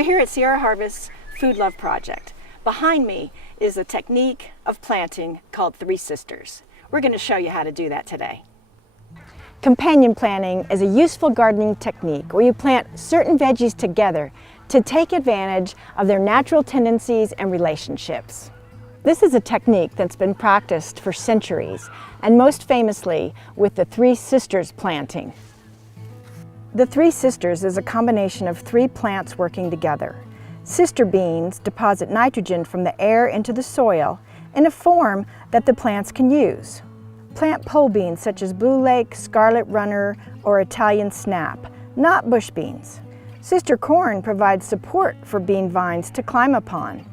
We're here at Sierra Harvest's Food Love Project. Behind me is a technique of planting called Three Sisters. We're going to show you how to do that today. Companion planting is a useful gardening technique where you plant certain veggies together to take advantage of their natural tendencies and relationships. This is a technique that's been practiced for centuries, and most famously with the Three Sisters planting. The Three Sisters is a combination of three plants working together. Sister beans deposit nitrogen from the air into the soil in a form that the plants can use. Plant pole beans such as Blue Lake, Scarlet Runner, or Italian Snap, not bush beans. Sister corn provides support for bean vines to climb upon.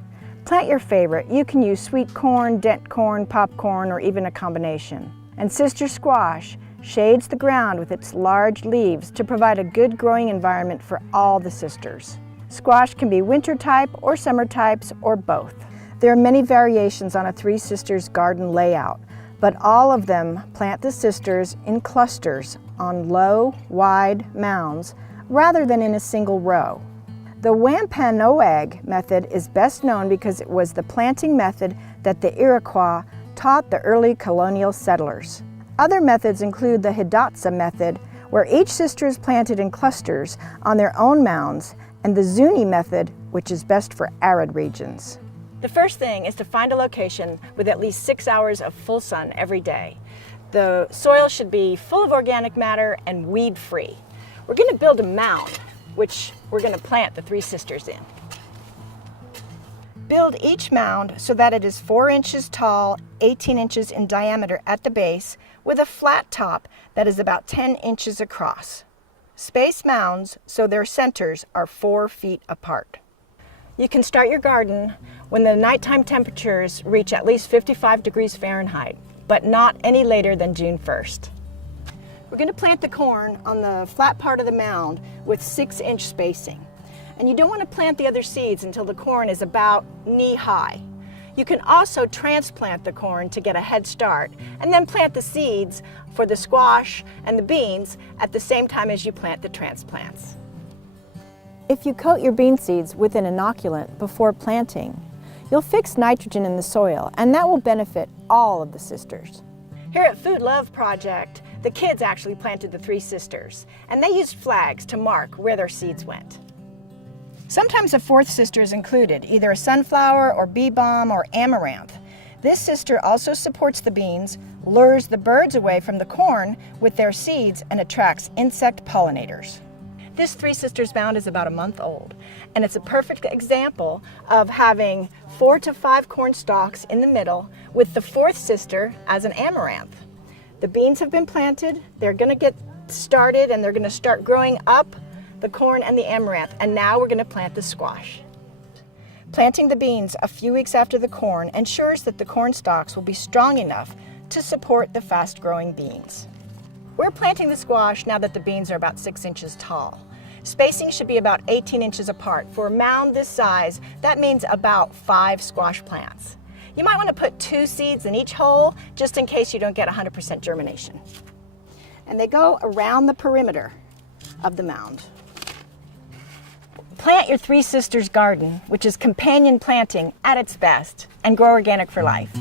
Plant your favorite. You can use sweet corn, dent corn, popcorn, or even a combination. And sister squash shades the ground with its large leaves to provide a good growing environment for all the sisters. Squash can be winter type or summer types or both. There are many variations on a Three Sisters garden layout, but all of them plant the sisters in clusters on low, wide mounds rather than in a single row. The Wampanoag method is best known because it was the planting method that the Iroquois taught the early colonial settlers. Other methods include the Hidatsa method, where each sister is planted in clusters on their own mounds, and the Zuni method, which is best for arid regions. The first thing is to find a location with at least 6 hours of full sun every day. The soil should be full of organic matter and weed-free. We're going to build a mound, which we're going to plant the Three Sisters in. Build each mound so that it is 4 inches tall, 18 inches in diameter at the base, with a flat top that is about 10 inches across. Space mounds so their centers are 4 feet apart. You can start your garden when the nighttime temperatures reach at least 55 degrees Fahrenheit, but not any later than June 1st. We're going to plant the corn on the flat part of the mound with 6-inch spacing. And you don't want to plant the other seeds until the corn is about knee-high. You can also transplant the corn to get a head start, and then plant the seeds for the squash and the beans at the same time as you plant the transplants. If you coat your bean seeds with an inoculant before planting, you'll fix nitrogen in the soil, and that will benefit all of the sisters. Here at Food Love Project, the kids actually planted the Three Sisters, and they used flags to mark where their seeds went. Sometimes a fourth sister is included, either a sunflower or bee balm or amaranth. This sister also supports the beans, lures the birds away from the corn with their seeds, and attracts insect pollinators. This Three Sisters mound is about a month old, and it's a perfect example of having 4 to 5 corn stalks in the middle with the fourth sister as an amaranth. The beans have been planted, they're going to get started, and they're going to start growing up the corn and the amaranth, and now we're going to plant the squash. Planting the beans a few weeks after the corn ensures that the corn stalks will be strong enough to support the fast-growing beans. We're planting the squash now that the beans are about 6 inches tall. Spacing should be about 18 inches apart. For a mound this size, that means about 5 squash plants. You might want to put 2 seeds in each hole just in case you don't get 100% germination. And they go around the perimeter of the mound. Plant your Three Sisters garden, which is companion planting at its best, and grow organic for life.